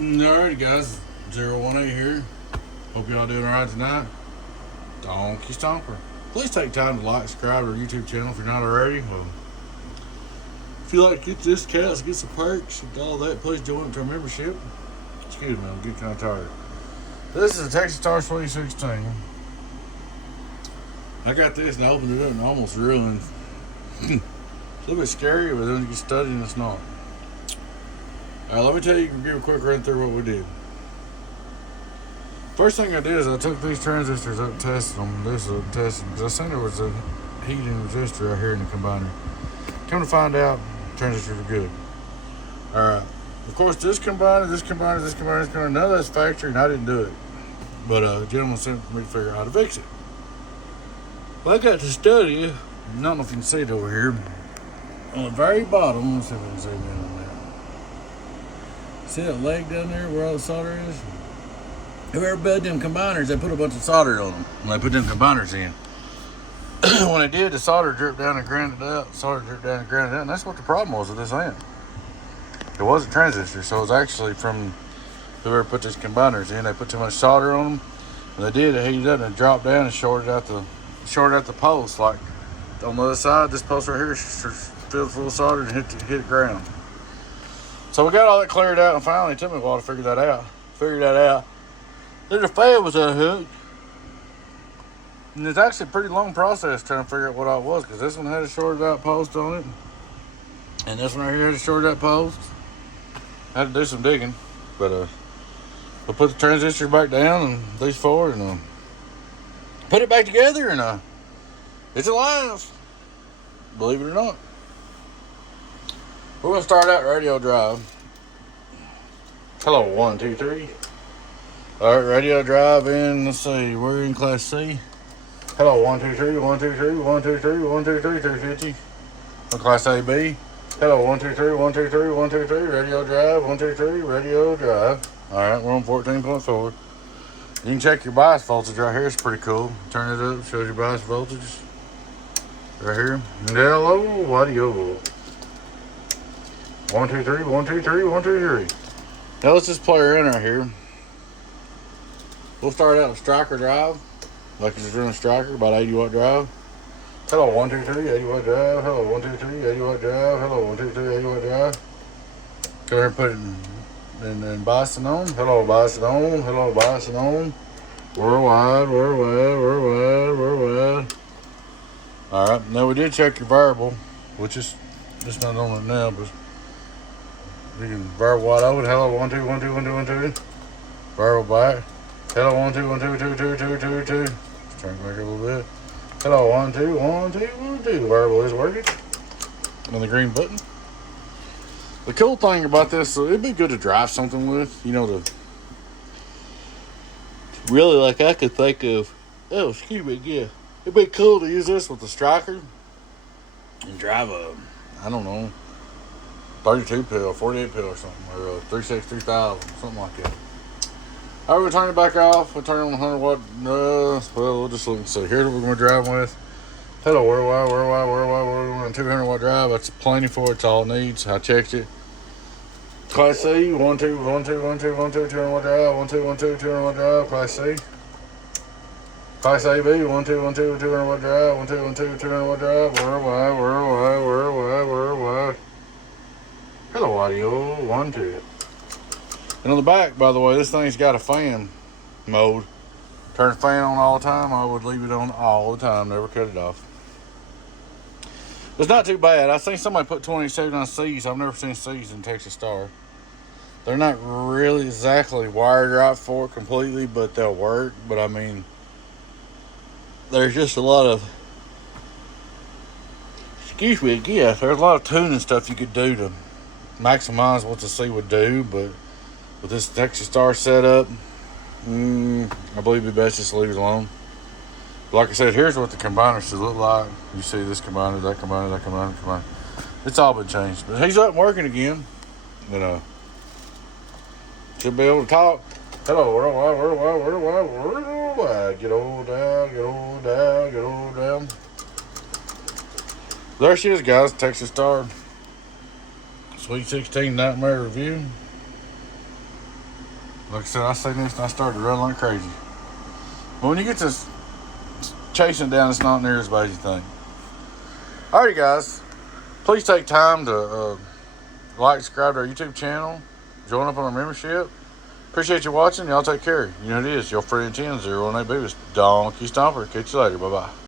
Alright guys, 018 here. Hope y'all doing alright tonight. Donkey Stomper. Please take time to like, subscribe to our YouTube channel if you're not already. Well, if you like to get discounts, get some perks and all that, please join our membership. Excuse me, I'm getting kind of tired. This is a Texas Star 2016. I got this and I opened it up and almost ruined. It's a little bit scary, but then you get studying, it's not. Let me tell you, give a quick run through what we did. First thing I did is I took these transistors up and tested them. This is testing because I seen there was a heating resistor right here in the combiner. Come to find out, transistors are good. Alright. Of course, this combiner, none of that's factory, and I didn't do it. But a gentleman sent it for me to figure out how to fix it. Well, I got to study. I don't know if you can see it over here. On the very bottom, let's see if I can zoom in on that. See that leg down there where all the solder is? Whoever built them combiners, they put a bunch of solder on them when they put them combiners in. When they did, the solder dripped down and ground it out. And that's what the problem was with this amp. It wasn't transistor, so it was actually from whoever put these combiners in. They put too much solder on them. When they did, it heated up and it dropped down and shorted out the post. Like on the other side, this post right here is filled full of solder and hit the ground. So we got all that cleared out, and finally it took me a while to figure that out. Then the fan was unhooked. And it's actually a pretty long process trying to figure out what all it was, because this one had a shorted out post on it. And this one right here had a shorted out post. I had to do some digging. But we'll put the transistor back down and these forward and put it back together, and it's alive. Believe it or not. We're going to start out radio drive. Hello, 1, 2, 3. Alright, radio drive in, let's see, we're in class C. Hello, 1, 2, 3, 1, 2, 3, 1, 2, 3, 1, 2, 3, 350. On class AB. Hello, 1, 2, 3, 1, 2, 3, 1, 2, 3, radio drive, 1, 2, 3, radio drive. Alright, we're on 14.4. You can check your bias voltage right here, it's pretty cool. Turn it up, shows your bias voltage. Right here. And hello, audio. 1, 2, 3, 1, 2, 3, 1, 2, 3. Now let's just play her in right here. We'll start out with striker drive, like it's running striker, about 80 watt drive. Hello, 1, 2, 3, 80 watt drive. Hello, 1, 2, 3, 80 watt drive. Hello, 1, 2, 3, 80 watt drive. Go ahead and put it in biasing on. Hello, biasing on. Hello, biasing on. Worldwide. Alright, now we did check your variable, which is just not on it now, but you can variable wide open. Hello, 1, 2, 1, 2, 1, 2, 1, 2. Variable back. Hello, 1, 2, 1, 2, 2, 2, 2, 2, 2. Let's turn it back a little bit. Hello, 1, 2, 1, 2, 1, 2. The variable is working. And the green button. The cool thing about this, so it'd be good to drive something with, you know, to really, like, I could think of, oh, excuse me, yeah. It'd be cool to use this with the striker and drive a, I don't know, 32 pill, 48 pill or something, or a 36000, something like that. All right, we'll turn it back off. We'll turn it on 100 watt. Well, we'll just look and see. Here's what we're going to drive with. Hello, worldwide. We're on 200 watt drive. That's plenty for it. It's all it needs. I checked it. Class C, 1, 2, 1, 2, 1, 2, 1, 2, 200 watt drive. 1, 2, 1, 2, 200 watt drive. Class C. Class AB, 1, 2, 1, 2, 200 watt drive. 1, 2, 1, 2, 200 watt drive. Worldwide. Hello, audio. 1, 2. And on the back, by the way, this thing's got a fan mode. Turn the fan on all the time. I would leave it on all the time, never cut it off. It's not too bad. I've seen somebody put 27 on C's. I've never seen C's in Texas Star. They're not really exactly wired right for it completely, but they'll work. But I mean, there's just a lot of, excuse me, yeah, there's a lot of tuning stuff you could do to maximize what the C would do, but with this Texas Star setup, I believe it'd be best just leave it alone. But like I said, here's what the combiner should look like. You see this combiner, that combiner. It's all been changed. But he's up and working again. But should be able to talk. Hello, worldwide. Get on down. There she is, guys. Texas Star Sweet 16 Nightmare Review. Like I said, I seen this and I started to run like crazy. But when you get to chasing it down, it's not near as bad as you think. Alrighty, guys. Please take time to like, subscribe to our YouTube channel, join up on our membership. Appreciate you watching. Y'all take care. You know what it is. Your friend 10-018 Beavis, Donkey Stomper. Catch you later. Bye-bye.